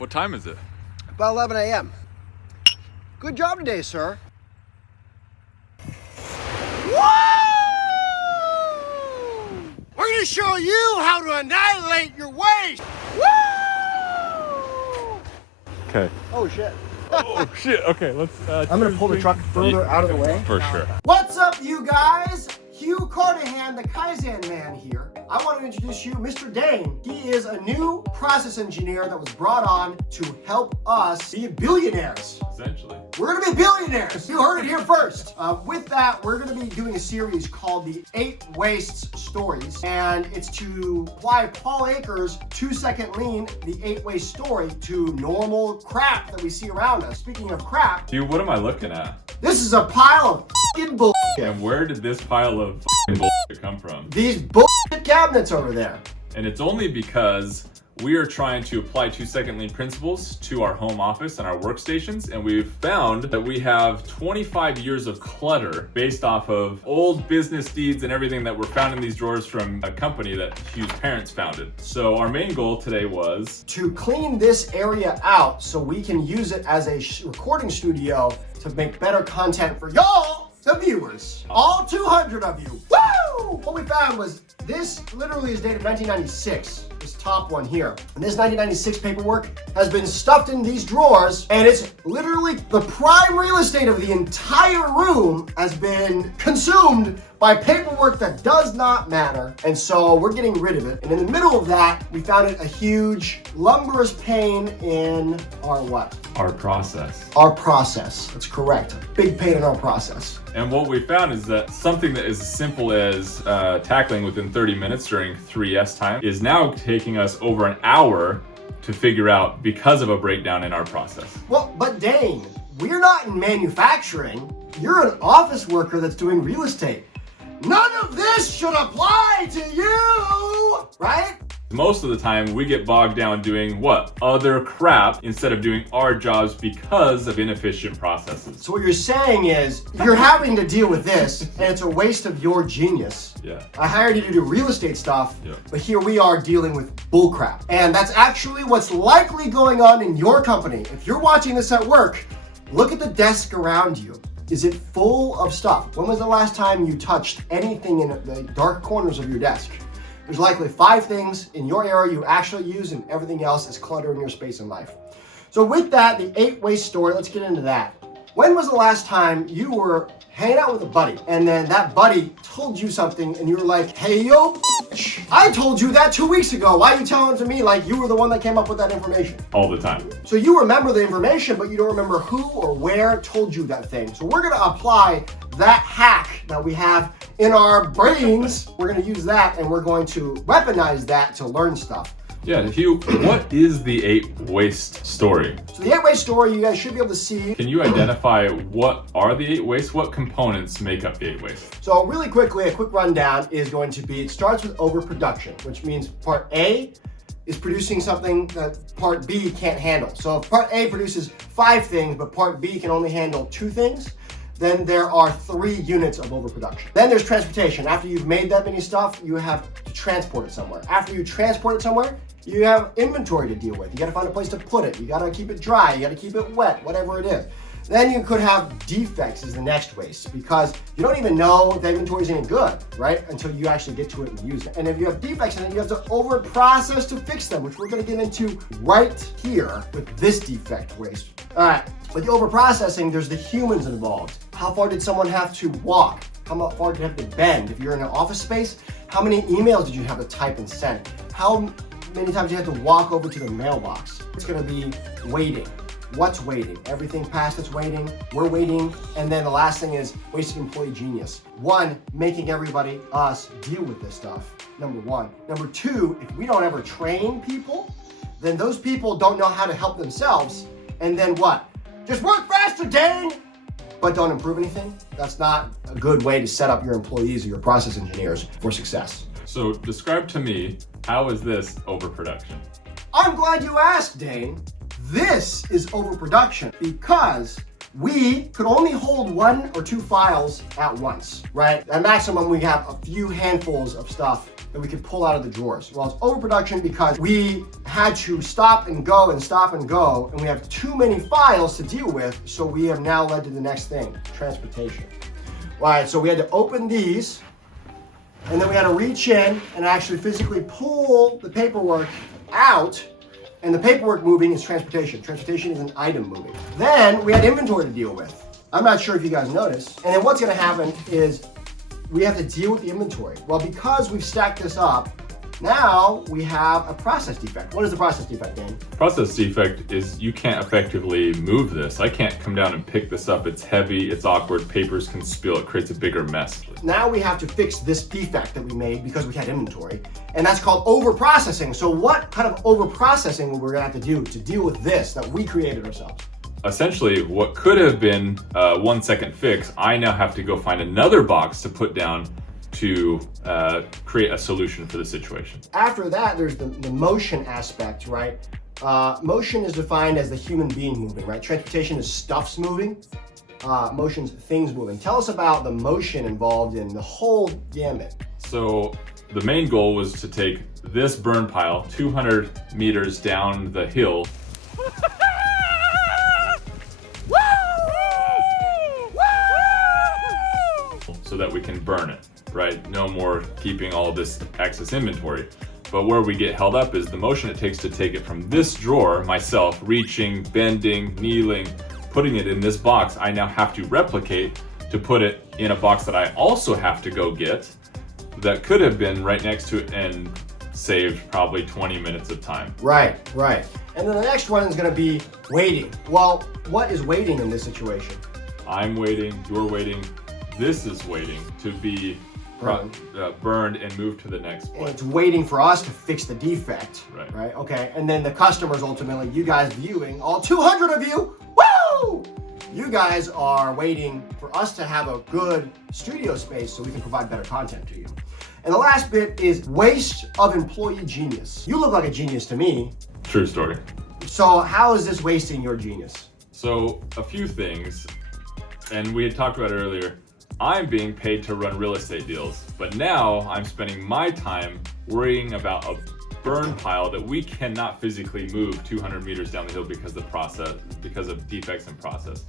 What time is it? About 11 a.m. Good job today, sir. Woo! We're gonna show you how to annihilate your waste. Woo! Okay. Oh shit. Oh shit. Okay, let's. I'm gonna pull the truck further out of the way. For sure. What's up, you guys? Hugh Carnahan, the Kaizen man here. I want to introduce you Mr. Dane. He is a new process engineer that was brought on to help us be billionaires. Essentially. We're gonna be billionaires. You heard it here first. With that, we're gonna be doing a series called the 8 Wastes Stories, and it's to apply Paul Akers' 2-second lean, the 8 waste story, to normal crap that we see around us. Speaking of crap, Hugh, what am I looking at? this is a pile of fucking bullshit. And where did this pile of bullshit come from? These bullshit cabinets over there. And it's only because we are trying to apply 2-second lean principles to our home office and our workstations, and we've found that we have 25 years of clutter based off of old business deeds and everything that were found in these drawers from a company that Hugh's parents founded. So our main goal today was to clean this area out so we can use it as a recording studio to make better content for y'all, the viewers. All 200 of you. Woo! What we found was this literally is dated 1996. This top one here. And this 1996 paperwork has been stuffed in these drawers, and it's literally the prime real estate of the entire room has been consumed by paperwork that does not matter. And so we're getting rid of it. And in the middle of that, we found it a huge lumberous pain in our what? our process. Our process. That's correct. Big pain in our process. And what we found is that something that is as simple as tackling within 30 minutes during 3S time is now taking us over an hour to figure out because of a breakdown in our process. Well, but Dane, we're not in manufacturing. You're an office worker that's doing real estate. None of this should apply to you, right? Most of the time we get bogged down doing what? Other crap instead of doing our jobs because of inefficient processes. So what you're saying is you're having to deal with this and it's a waste of your genius. Yeah. I hired you to do real estate stuff, Yeah. but here we are dealing with bullcrap. And that's actually what's likely going on in your company. If you're watching this at work, look at the desk around you. Is it full of stuff? When was the last time you touched anything in the dark corners of your desk? There's likely 5 things in your area you actually use, and everything else is clutter in your space in life. So with that, the 8 waste story, let's get into that. When was the last time you were hanging out with a buddy and then that buddy told you something and you were like, hey, yo, bitch, I told you that 2 weeks ago. Why are you telling it to me like you were the one that came up with that information? All the time. So you remember the information, but you don't remember who or where told you that thing. So we're gonna apply that hack that we have in our brains. We're gonna use that and we're going to weaponize that to learn stuff. Yeah, Hugh, what is the 8 waste story? So the 8 waste story, you guys should be able to see. Can you identify what are the 8 wastes? What components make up the 8 wastes? So really quickly, a quick rundown is going to be, it starts with overproduction, which means part A is producing something that part B can't handle. So if part A produces 5 things, but part B can only handle 2 things, then there are 3 units of overproduction. Then there's transportation. After you've made that many stuff, you have to transport it somewhere. After you transport it somewhere, you have inventory to deal with. You gotta find a place to put it. You gotta keep it dry. You gotta keep it wet, whatever it is. Then you could have defects is the next waste, because you don't even know if the inventory is any good, right? Until you actually get to it and use it. And if you have defects in it, you have to over-process to fix them, which we're gonna get into right here with this defect waste. All right, with the over-processing, there's the humans involved. How far did someone have to walk? How far did you have to bend? If you're in an office space, how many emails did you have to type and send? How many times you had to walk over to the mailbox? It's gonna be waiting. What's waiting? Everything past it's waiting, we're waiting, and then the last thing is wasted employee genius. 1, making everybody, us, deal with this stuff, number 1. Number 2, if we don't ever train people, then those people don't know how to help themselves, and then what? Just work faster, Dane! But don't improve anything? That's not a good way to set up your employees or your process engineers for success. So describe to me, how is this overproduction? I'm glad you asked, Dane. This is overproduction because we could only hold 1 or 2 files at once, right? At maximum, we have a few handfuls of stuff that we could pull out of the drawers. Well, it's overproduction because we had to stop and go and stop and go, and we have too many files to deal with, so we have now led to the next thing, transportation. All right, so we had to open these, and then we had to reach in and actually physically pull the paperwork out, and the paperwork moving is transportation. Transportation is an item moving. Then we had inventory to deal with. I'm not sure if you guys noticed. And then what's gonna happen is we have to deal with the inventory. Well, because we've stacked this up, now we have a process defect. What is the process defect, Dan? Process defect is you can't effectively move this. I can't come down and pick this up. It's heavy, it's awkward, papers can spill, it creates a bigger mess. Now we have to fix this defect that we made because we had inventory, and that's called overprocessing. So what kind of overprocessing we're gonna have to do to deal with this that we created ourselves? Essentially, what could have been a 1 second fix, I now have to go find another box to put down to create a solution for the situation. After that, there's the motion aspect, right? Motion is defined as the human being moving, right? Transportation is stuffs moving. Motion's things moving. Tell us about the motion involved in the whole gamut. So the main goal was to take this burn pile 200 meters down the hill so that we can burn it, right? No more keeping all this excess inventory. But where we get held up is the motion it takes to take it from this drawer, myself, reaching, bending, kneeling, putting it in this box, I now have to replicate to put it in a box that I also have to go get that could have been right next to it and saved probably 20 minutes of time. Right. And then the next one is gonna be waiting. Well, what is waiting in this situation? I'm waiting, you're waiting, this is waiting to be burned and moved to the next And place. it's waiting for us to fix the defect, Right. right? Okay, and then the customers ultimately, you guys viewing, all 200 of you, woo! You guys are waiting for us to have a good studio space so we can provide better content to you. And the last bit is waste of employee genius. You look like a genius to me. True story. So how is this wasting your genius? So a few things, and we had talked about it earlier. I'm being paid to run real estate deals, but now I'm spending my time worrying about a burn pile that we cannot physically move 200 meters down the hill because of defects in process.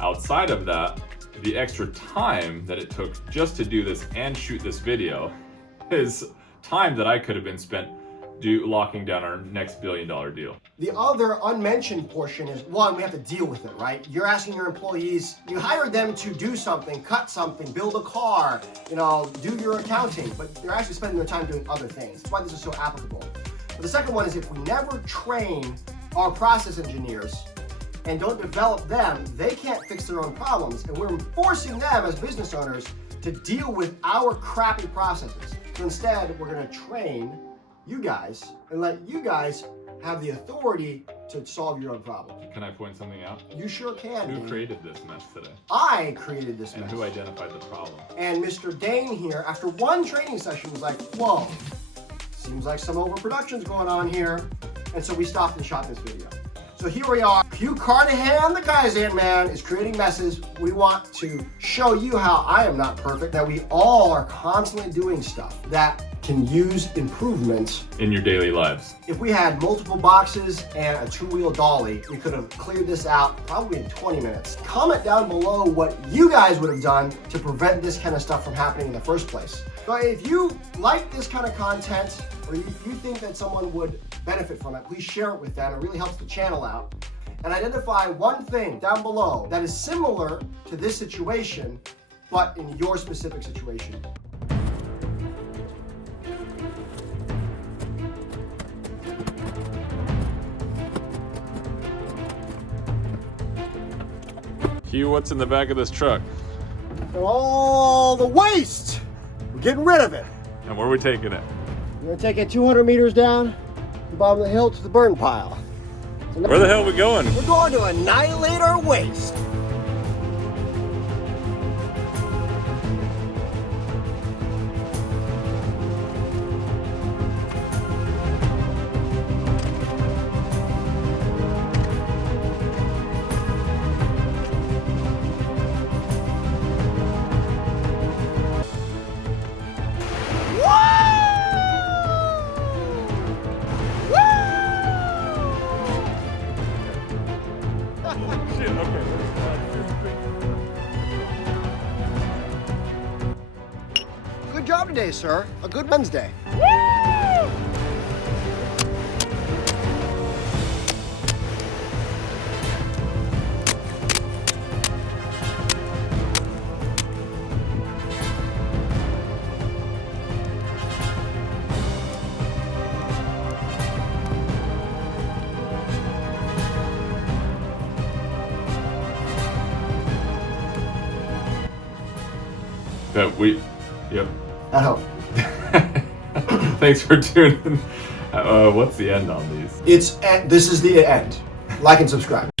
Outside of that, the extra time that it took just to do this and shoot this video is time that I could have been spent locking down our next billion-dollar deal. The other unmentioned portion is, one, we have to deal with it, right? You're asking your employees, you hired them to do something, cut something, build a car, do your accounting, but they're actually spending their time doing other things. That's why this is so applicable. But the second one is if we never train our process engineers and don't develop them, they can't fix their own problems, and we're forcing them as business owners to deal with our crappy processes. So instead, we're gonna train you guys and let you guys have the authority to solve your own problems. Can I point something out? You sure can. Who Dane. created this mess today? I created this And mess. who identified the problem? And Mr. Dane here, after one training session, was like, whoa, seems like some overproduction's going on here. And so we stopped and shot this video. So here we are. Hugh Carnahan, the Kaizen man, is creating messes. We want to show you how I am not perfect, that we all are constantly doing stuff that can use improvements In your daily lives. If we had multiple boxes and a two-wheel dolly, we could have cleared this out probably in 20 minutes. Comment down below what you guys would have done to prevent this kind of stuff from happening in the first place. So if you like this kind of content, or if you think that someone would benefit from it, please share it with them. It really helps the channel out. And identify one thing down below that is similar to this situation, but in your specific situation. Hugh, what's in the back of this truck? All the waste! We're getting rid of it. And where are we taking it? We're gonna take it 200 meters down the bottom of the hill to the burn pile. So Where the hell are we going? we're going to annihilate our waste. Okay. Good job today, sir. A good Wednesday. Yep. That helped. Thanks for tuning in. What's the end on these? This is the end. Like and subscribe.